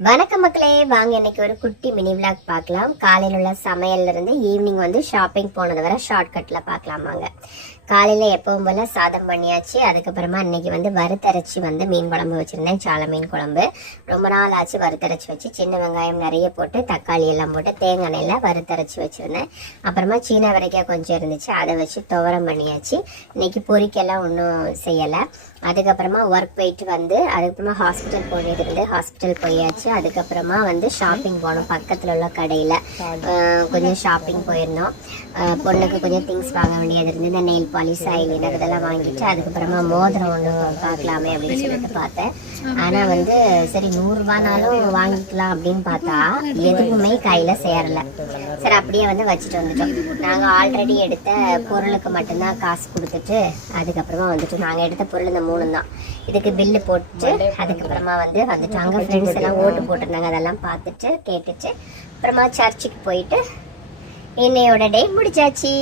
வணக்கம் மக்களே, வாங்க இன்னைக்கு ஒரு குட்டி மினி விளாக் பார்க்கலாம். காலையில் உள்ள சமையல்ல இருந்து ஈவினிங் வந்து ஷாப்பிங் போனது வரை ஷார்ட்கட்ல பார்க்கலாம். வாங்க. காலையில எப்பவும் போல சாதம் பண்ணியாச்சு. அதுக்கப்புறமா இன்னைக்கு வந்து வறுத்தரைச்சி வந்து மீன் குழம்பு வச்சிருந்தேன். சாலை மீன் குழம்பு ரொம்ப நாள் ஆச்சு. வறுத்தரைச்சி வச்சு சின்ன வெங்காயம் நிறைய போட்டு தக்காளி எல்லாம் போட்டு தேங்காய் எண்ணெயில வறுத்தரைச்சி வச்சிருந்தேன். அப்புறமா சீன வரைக்கும் கொஞ்சம் இருந்துச்சு, அதை வச்சு துவரம் பண்ணியாச்சு. இன்னைக்கு பொரிக்கெல்லாம் ஒன்றும் செய்யலை. அதுக்கப்புறமா ஒர்க் போயிட்டு வந்து அதுக்கப்புறமா ஹாஸ்பிட்டல் போயிட்டு ஹாஸ்பிட்டல் போயாச்சு. அதுக்கப்புறமா வந்து ஷாப்பிங் போனோம். பக்கத்தில் உள்ள கடையில் கொஞ்சம் ஷாப்பிங் போயிருந்தோம். பொண்ணுக்கு கொஞ்சம் திங்ஸ் வாங்க வேண்டியது இருந்து இந்த நெயில் பாலிஷ் ஐலைனர் இதெல்லாம் வாங்கிட்டு அதுக்கப்புறமா மோதிரம் ஒன்று பார்க்கலாமே அப்படின்னு சொல்லிட்டு பார்த்தேன். ஆனால் வந்து சரி 100 ரூபானாலும் வாங்கிக்கலாம் அப்படின்னு பார்த்தா எதுவுமே கையில் சேரலை. சரி அப்படியே வந்து வச்சுட்டு வந்துட்டோம். நாங்கள் ஆல்ரெடி எடுத்த பொருளுக்கு மட்டும்தான் காசு கொடுத்துட்டு அதுக்கப்புறமா வந்துட்டு நாங்கள் எடுத்த பொருள் இந்த 3 தான். இதுக்கு பில்லு போட்டு அதுக்கப்புறமா வந்துட்டாங்க. ஃப்ரெண்ட்ஸ் எல்லாம் ஓட்டு போட்டிருந்தாங்க, அதெல்லாம் பார்த்துட்டு கேட்டுட்டு அப்புறமா சர்ச்சுக்கு போயிட்டு இன்னையோட டே முடிச்சாச்சு.